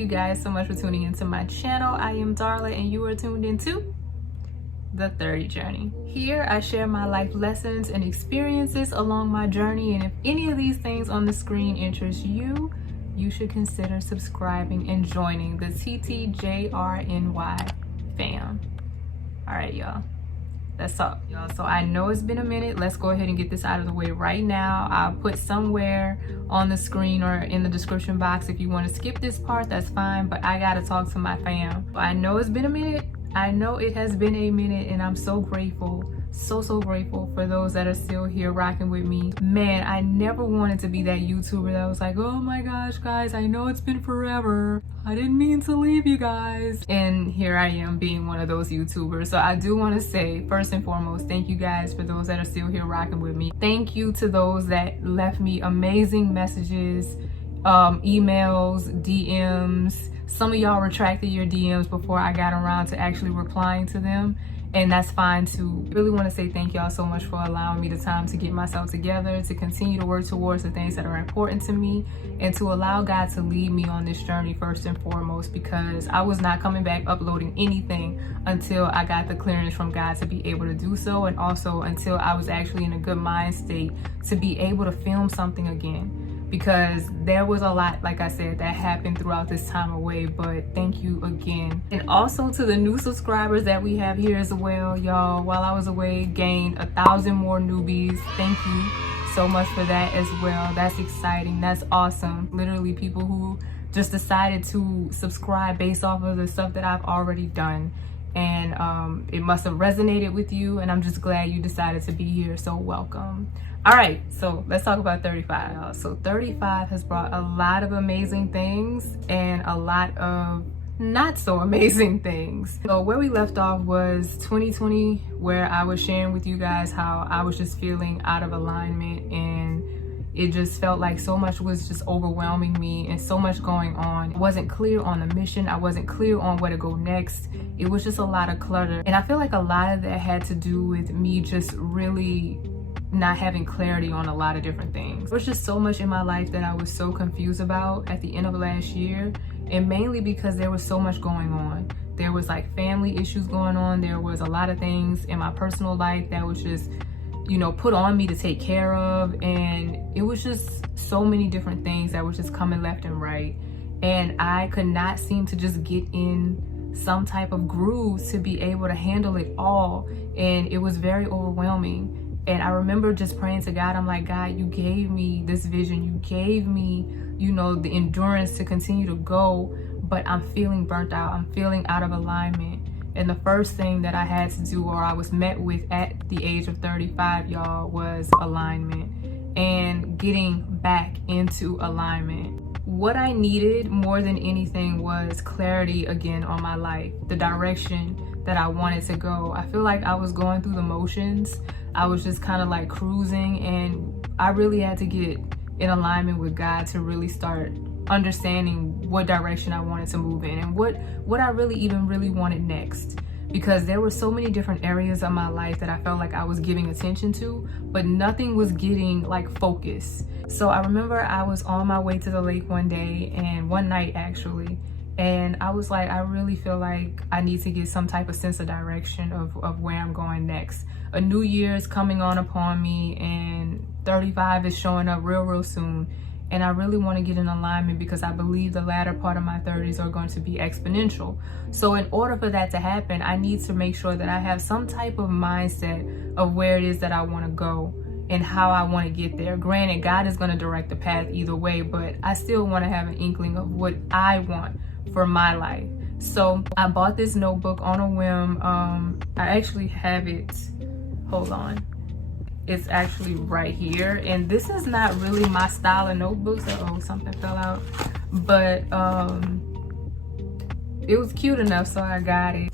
you guys so much for tuning into my channel. I am Darla and you are tuned into The 30 Journey. Here I share my life lessons and experiences along my journey, and if any of these things on the screen interest you, you should consider subscribing and joining the TTJRNY fam. All right, y'all. Let's talk, y'all. So I know it's been a minute. Let's go ahead and get this out of the way right now. I'll put somewhere on the screen or in the description box. If you want to skip this part, that's fine, but I gotta talk to my fam. I know it's been a minute. I know it has been a minute, and I'm so grateful, so grateful for those that are still here rocking with me. Man, I never wanted to be that YouTuber that was like, oh my gosh, guys, I know it's been forever. I didn't mean to leave you guys. And here I am being one of those YouTubers. So I do want to say, first and foremost, thank you guys for those that are still here rocking with me. Thank you to those that left me amazing messages, emails, DMs. Some of y'all retracted your DMs before I got around to actually replying to them, and that's fine too. I really want to say thank y'all so much for allowing me the time to get myself together, to continue to work towards the things that are important to me, and to allow God to lead me on this journey first and foremost, because I was not coming back uploading anything until I got the clearance from God to be able to do so, and also until I was actually in a good mind state to be able to film something again. Because there was a lot, like I said, that happened throughout this time away, but thank you again. And also to the new subscribers that we have here as well, y'all. While I was away, gained 1,000 more newbies. Thank you so much for that as well. That's exciting. That's awesome. Literally people who just decided to subscribe based off of the stuff that I've already done. And it must have resonated with you, and I'm just glad you decided to be here. So welcome. All right, so let's talk about 35. So 35 has brought a lot of amazing things and a lot of not so amazing things. So where we left off was 2020, where I was sharing with you guys how I was just feeling out of alignment, and it just felt like so much was just overwhelming me and so much going on. I wasn't clear on the mission. I wasn't clear on where to go next. It was just a lot of clutter. And I feel like a lot of that had to do with me just really not having clarity on a lot of different things. There was just so much in my life that I was so confused about at the end of last year, and mainly because there was so much going on. There was like family issues going on. There was a lot of things in my personal life that was just, you know, put on me to take care of, and it was just so many different things that was just coming left and right, and I could not seem to just get in some type of groove to be able to handle it all, and it was very overwhelming. And I remember just praying to God. I'm like, God, you gave me this vision. You gave me, you know, the endurance to continue to go, but I'm feeling burnt out. I'm feeling out of alignment. And the first thing that I had to do, or I was met with at the age of 35, y'all, was alignment and getting back into alignment. What I needed more than anything was clarity again on my life, the direction that I wanted to go. I feel like I was going through the motions. I was just kind of like cruising, and I really had to get in alignment with God to really start understanding what direction I wanted to move in and what I really wanted next. Because there were so many different areas of my life that I felt like I was giving attention to, but nothing was getting like focus. So I remember I was on my way to the lake one day, and one night actually, and I was like, I really feel like I need to get some type of sense of direction of where I'm going next. A new year is coming on upon me, and 35 is showing up real soon. And I really want to get in alignment because I believe the latter part of my 30s are going to be exponential. So in order for that to happen, I need to make sure that I have some type of mindset of where it is that I want to go and how I want to get there. Granted, God is going to direct the path either way, but I still want to have an inkling of what I want for my life. So I bought this notebook on a whim. I actually have it, hold on. It's actually right here, and this is not really my style of notebooks. Oh, something fell out, but it was cute enough, so I got it.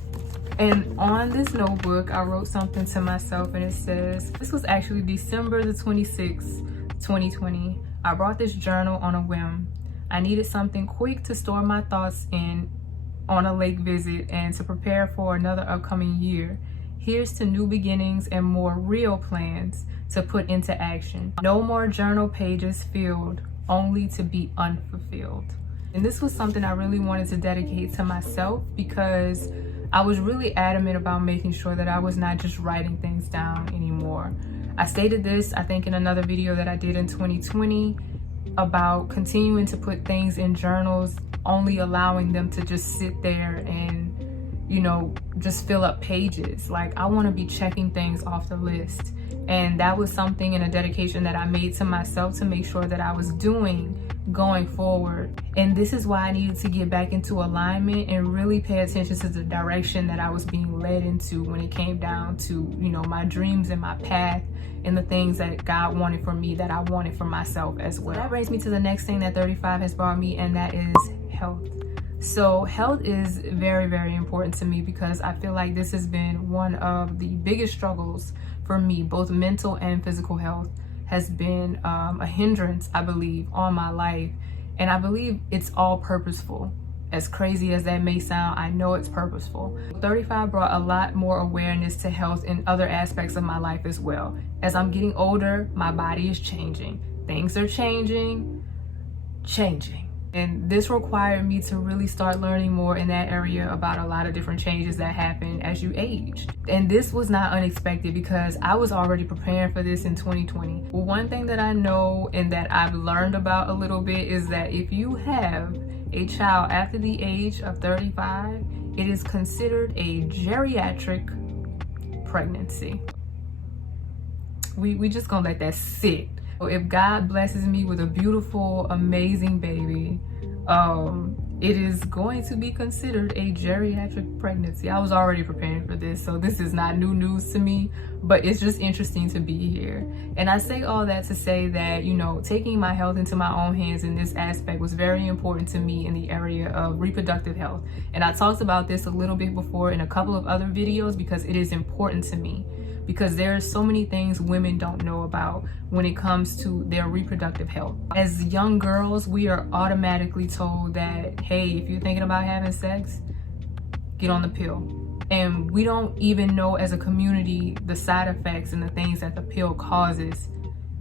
And on this notebook, I wrote something to myself, and it says, this was actually December the 26th, 2020. I brought this journal on a whim. I needed something quick to store my thoughts in on a lake visit and to prepare for another upcoming year. Here's to new beginnings and more real plans to put into action. No more journal pages filled, only to be unfulfilled. And this was something I really wanted to dedicate to myself because I was really adamant about making sure that I was not just writing things down anymore. I stated this, I think, in another video that I did in 2020 about continuing to put things in journals, only allowing them to just sit there and, you know, just fill up pages. Like, I want to be checking things off the list. And that was something in a dedication that I made to myself to make sure that I was doing going forward. And this is why I needed to get back into alignment and really pay attention to the direction that I was being led into when it came down to, you know, my dreams and my path and the things that God wanted for me, that I wanted for myself as well. That brings me to the next thing that 35 has brought me, and that is health. So health is very, very important to me because I feel like this has been one of the biggest struggles for me. Both mental and physical health has been a hindrance, I believe, on my life. And I believe it's all purposeful. As crazy as that may sound, I know it's purposeful. 35 brought a lot more awareness to health in other aspects of my life as well. As I'm getting older, my body is changing. Things are changing. And this required me to really start learning more in that area about a lot of different changes that happen as you age. And this was not unexpected because I was already preparing for this in 2020. Well, one thing that I know and that I've learned about a little bit is that if you have a child after the age of 35, it is considered a geriatric pregnancy. We just gonna let that sit. If God blesses me with a beautiful, amazing baby, it is going to be considered a geriatric pregnancy. I was already preparing for this, so this is not new news to me, but it's just interesting to be here. And I say all that to say that, you know, taking my health into my own hands in this aspect was very important to me in the area of reproductive health. And I talked about this a little bit before in a couple of other videos because it is important to me. Because there are so many things women don't know about when it comes to their reproductive health. As young girls, we are automatically told that, hey, if you're thinking about having sex, get on the pill. And we don't even know as a community the side effects and the things that the pill causes.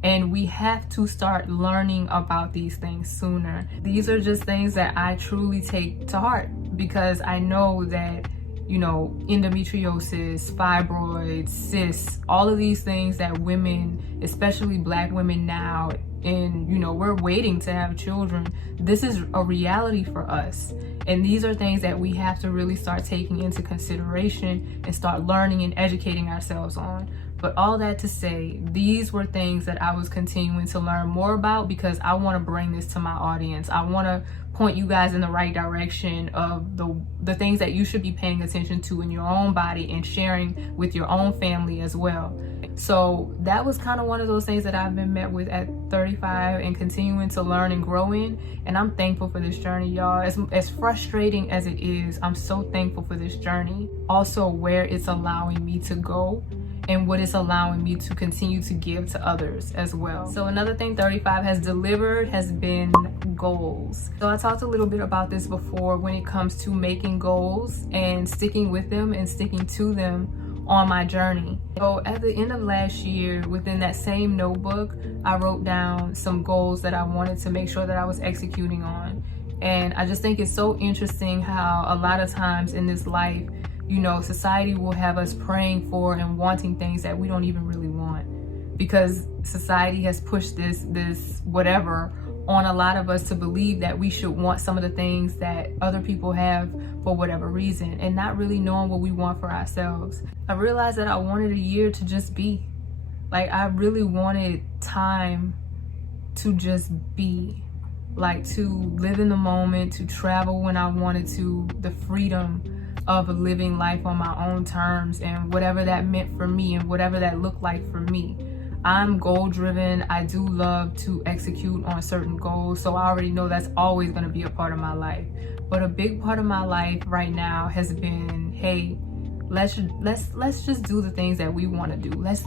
And we have to start learning about these things sooner. These are just things that I truly take to heart because I know that, you know, endometriosis, fibroids, cysts, all of these things that women, especially Black women now, and, you know, we're waiting to have children. This is a reality for us. And these are things that we have to really start taking into consideration and start learning and educating ourselves on. But all that to say, these were things that I was continuing to learn more about because I want to bring this to my audience. I want to point you guys in the right direction of the things that you should be paying attention to in your own body and sharing with your own family as well. So that was kind of one of those things that I've been met with at 35 and continuing to learn and grow in. And I'm thankful for this journey, y'all. As frustrating as it is, I'm so thankful for this journey. Also where it's allowing me to go and what it's allowing me to continue to give to others as well. So another thing 35 has delivered has been goals. So I talked a little bit about this before when it comes to making goals and sticking with them and sticking to them on my journey. So at the end of last year, within that same notebook, I wrote down some goals that I wanted to make sure that I was executing on. And I just think it's so interesting how a lot of times in this life, you know, society will have us praying for and wanting things that we don't even really want because society has pushed this whatever on a lot of us to believe that we should want some of the things that other people have for whatever reason and not really knowing what we want for ourselves. I realized that I wanted a year to just be. Like, I really wanted time to just be. Like, to live in the moment, to travel when I wanted to, the freedom of living life on my own terms and whatever that meant for me and whatever that looked like for me. I'm goal driven. I do love to execute on certain goals, so I already know that's always going to be a part of my life. But a big part of my life right now has been, hey, let's just do the things that we want to do. Let's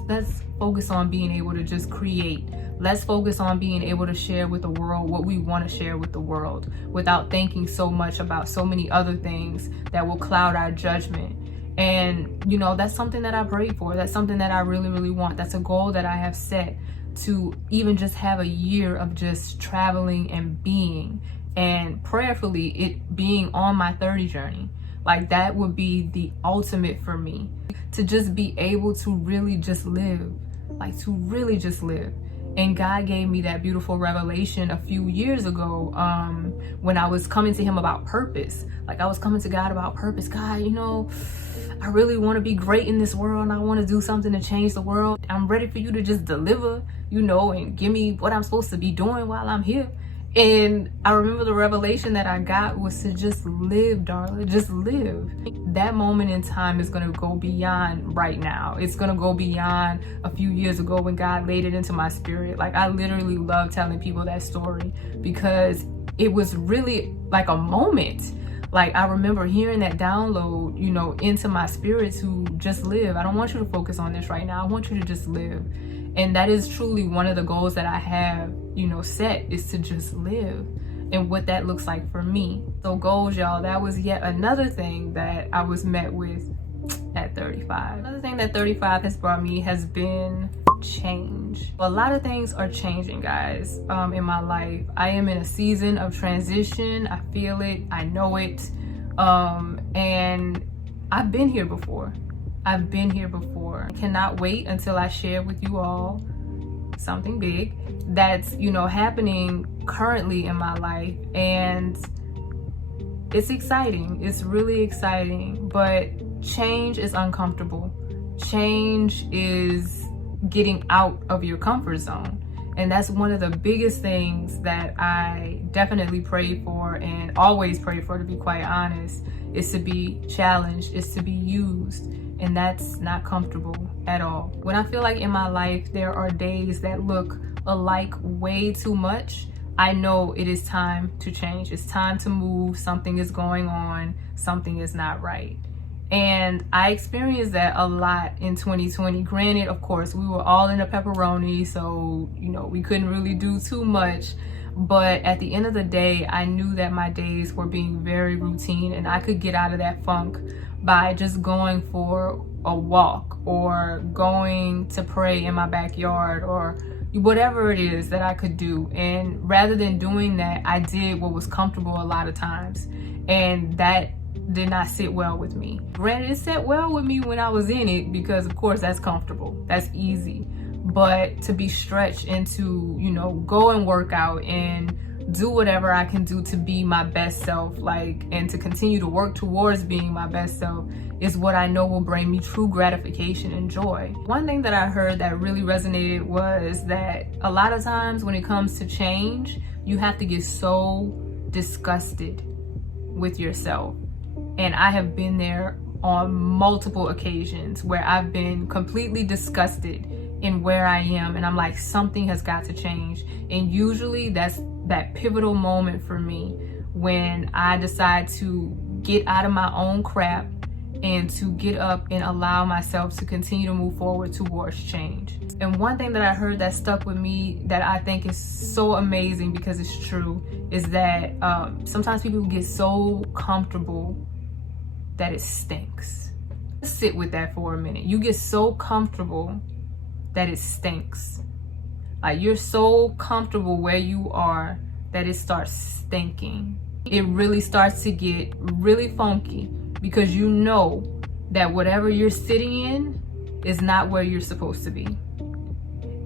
focus on being able to just create. Let's focus on being able to share with the world what we want to share with the world without thinking so much about so many other things that will cloud our judgment. And, you know, that's something that I prayed for. That's something that I really, really want. That's a goal that I have set, to even just have a year of just traveling and being and prayerfully it being on my 30 journey. Like that would be the ultimate for me, to just be able to really just live, like to really just live. And God gave me that beautiful revelation a few years ago when I was coming to him about purpose. Like I was coming to God about purpose. God, you know, I really want to be great in this world and I want to do something to change the world. I'm ready for you to just deliver, you know, and give me what I'm supposed to be doing while I'm here. And I remember the revelation that I got was to just live, darling, just live. That moment in time is going to go beyond right now. It's going to go beyond a few years ago when God laid it into my spirit. Like I literally love telling people that story because it was really like a moment. Like I remember hearing that download, you know, into my spirit to just live. I don't want you to focus on this right now. I want you to just live. And that is truly one of the goals that I have, you know, set, is to just live, and what that looks like for me. So goals, y'all, that was yet another thing that I was met with at 35. Another thing that 35 has brought me has been change. A lot of things are changing, guys, in my life. I am in a season of transition. I feel it, I know it, and I've been here before. I've been here before. I cannot wait until I share with you all something big that's, you know, happening currently in my life. And it's exciting. It's really exciting. But change is uncomfortable. Change is getting out of your comfort zone. And that's one of the biggest things that I definitely pray for, and always pray for, to be quite honest, is to be challenged, is to be used. And that's not comfortable at all. When I feel like in my life there are days that look alike way too much, I know it is time to change. It's time to move. Something is going on. Something is not right. And I experienced that a lot in 2020. Granted, of course, we were all in a pepperoni, so, you know, we couldn't really do too much. But at the end of the day, I knew that my days were being very routine, and I could get out of that funk by just going for a walk or going to pray in my backyard or whatever it is that I could do. And rather than doing that, I did what was comfortable a lot of times. And that did not sit well with me. Granted, it sat well with me when I was in it because, of course, that's comfortable. That's easy. But to be stretched into, you know, go and work out and do whatever I can do to be my best self, like, and to continue to work towards being my best self, is what I know will bring me true gratification and joy. One thing that I heard that really resonated was that a lot of times when it comes to change, you have to get so disgusted with yourself. And I have been there on multiple occasions where I've been completely disgusted in where I am, and I'm like, something has got to change. And usually that's that pivotal moment for me when I decide to get out of my own crap and to get up and allow myself to continue to move forward towards change. And one thing that I heard that stuck with me that I think is so amazing because it's true is that sometimes people get so comfortable that it stinks. Sit with that for a minute. You get so comfortable that it stinks. Like, you're so comfortable where you are that it starts stinking. It really starts to get really funky because you know that whatever you're sitting in is not where you're supposed to be.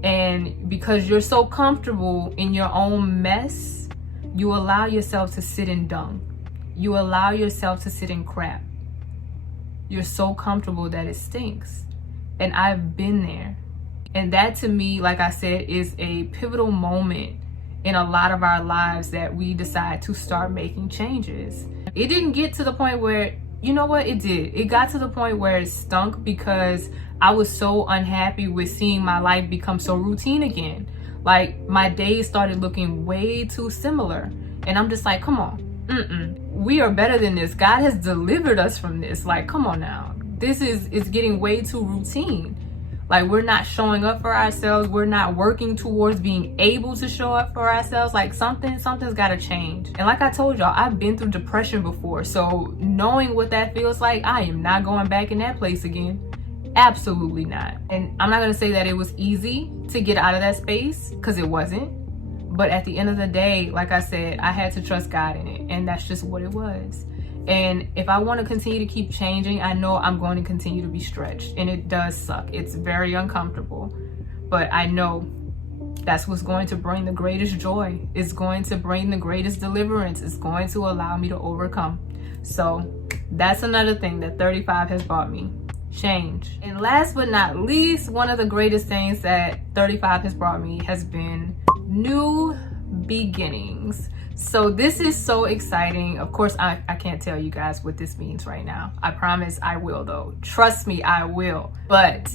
And because you're so comfortable in your own mess, you allow yourself to sit in dung. You allow yourself to sit in crap. You're so comfortable that it stinks. And I've been there. And that, to me, like I said, is a pivotal moment in a lot of our lives that we decide to start making changes. It didn't get to the point where, you know what, it did. It got to the point where it stunk because I was so unhappy with seeing my life become so routine again. Like, my days started looking way too similar. And I'm just like, come on, we are better than this. God has delivered us from this. Like, come on now. This is getting way too routine. Like, we're not showing up for ourselves. We're not working towards being able to show up for ourselves. Like, something's got to change. And like I told y'all, I've been through depression before. So knowing what that feels like, I am not going back in that place again. Absolutely not. And I'm not going to say that it was easy to get out of that space, because it wasn't. But at the end of the day, like I said, I had to trust God in it, and that's just what it was. And if I want to continue to keep changing, I know I'm going to continue to be stretched, and it does suck. It's very uncomfortable, but I know that's what's going to bring the greatest joy. It's going to bring the greatest deliverance. It's going to allow me to overcome. So that's another thing that 35 has brought me. Change. And last but not least, one of the greatest things that 35 has brought me has been new beginnings. So this is so exciting. Of course, I can't tell you guys what this means right now. I promise I will though. Trust me, I will. But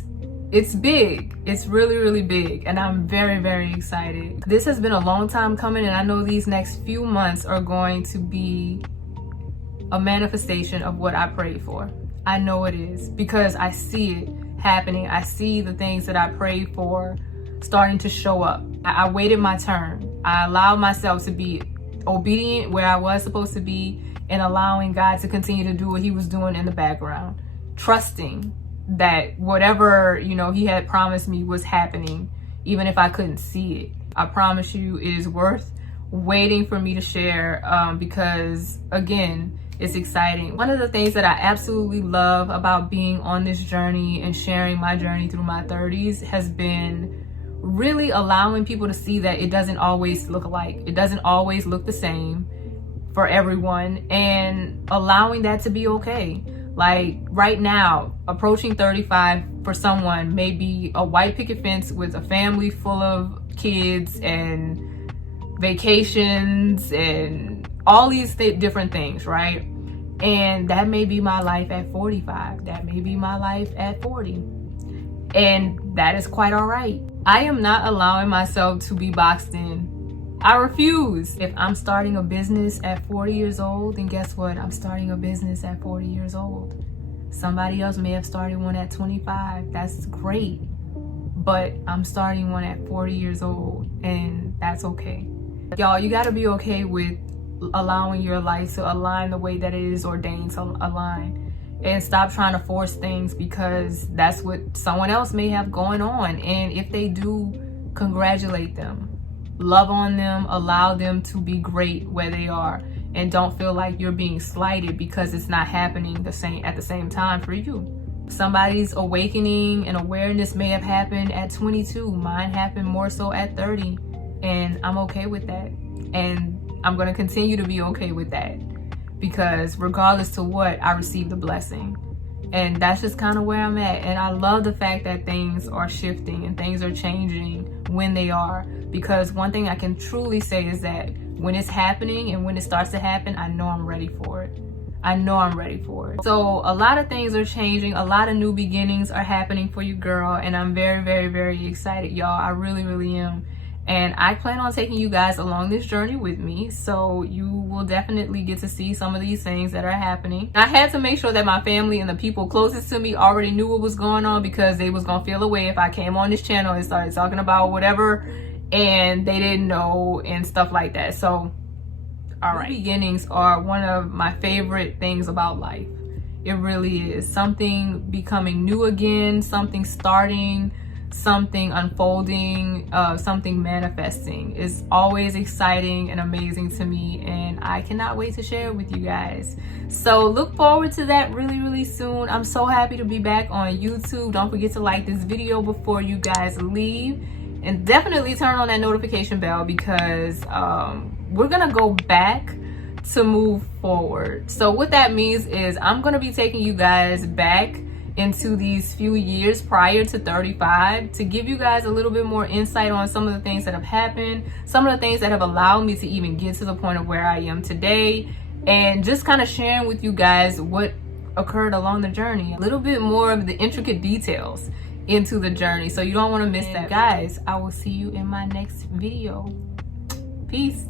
it's big. It's really, really big. And I'm very, very excited. This has been a long time coming, and I know these next few months are going to be a manifestation of what I prayed for. I know it is, because I see it happening. I see the things that I prayed for starting to show up. I waited my turn. I allowed myself to be obedient where I was supposed to be, and allowing God to continue to do what he was doing in the background, trusting that whatever, you know, he had promised me was happening, even if I couldn't see it. I promise you it is worth waiting for me to share, because again, it's exciting. One of the things that I absolutely love about being on this journey and sharing my journey through my 30s has been really allowing people to see that it doesn't always look alike. It doesn't always look the same for everyone, and allowing that to be okay. Like right now, approaching 35 for someone may be a white picket fence with a family full of kids and vacations and all these different things, right? And that may be my life at 45. That may be my life at 40. And that is quite all right. I am not allowing myself to be boxed in. I refuse. If I'm starting a business at 40 years old, then guess what? I'm starting a business at 40 years old. Somebody else may have started one at 25. That's great. But I'm starting one at 40 years old, and that's okay. Y'all, you gotta be okay with allowing your life to align the way that it is ordained to align, and stop trying to force things because that's what someone else may have going on. And if they do, congratulate them, love on them, allow them to be great where they are, and don't feel like you're being slighted because it's not happening at the same time for you. Somebody's awakening and awareness may have happened at 22. Mine happened more so at 30, and I'm okay with that. And I'm going to continue to be okay with that, because regardless to what, I received the blessing. And that's just kind of where I'm at. And I love the fact that things are shifting and things are changing when they are, because one thing I can truly say is that when it's happening and when it starts to happen, I know I'm ready for it. I know I'm ready for it. So a lot of things are changing. A lot of new beginnings are happening for you, girl. And I'm very, very, very excited, y'all. I really, really am. And I plan on taking you guys along this journey with me. So you will definitely get to see some of these things that are happening. I had to make sure that my family and the people closest to me already knew what was going on, because they was going to feel away if I came on this channel and started talking about whatever and they didn't know and stuff like that. So, all right. Beginnings are one of my favorite things about life. It really is. Something becoming new again, something starting, something unfolding, something manifesting is always exciting and amazing to me, and I cannot wait to share it with you guys. So look forward to that really, really soon. I'm so happy to be back on YouTube. Don't forget to like this video before you guys leave, and definitely turn on that notification bell, because we're gonna go back to move forward. So what that means is I'm gonna be taking you guys back into these few years prior to 35 to give you guys a little bit more insight on some of the things that have happened, some of the things that have allowed me to even get to the point of where I am today, and just kind of sharing with you guys what occurred along the journey, a little bit more of the intricate details into the journey. So you don't want to miss that. Guys, I will see you in my next video. Peace.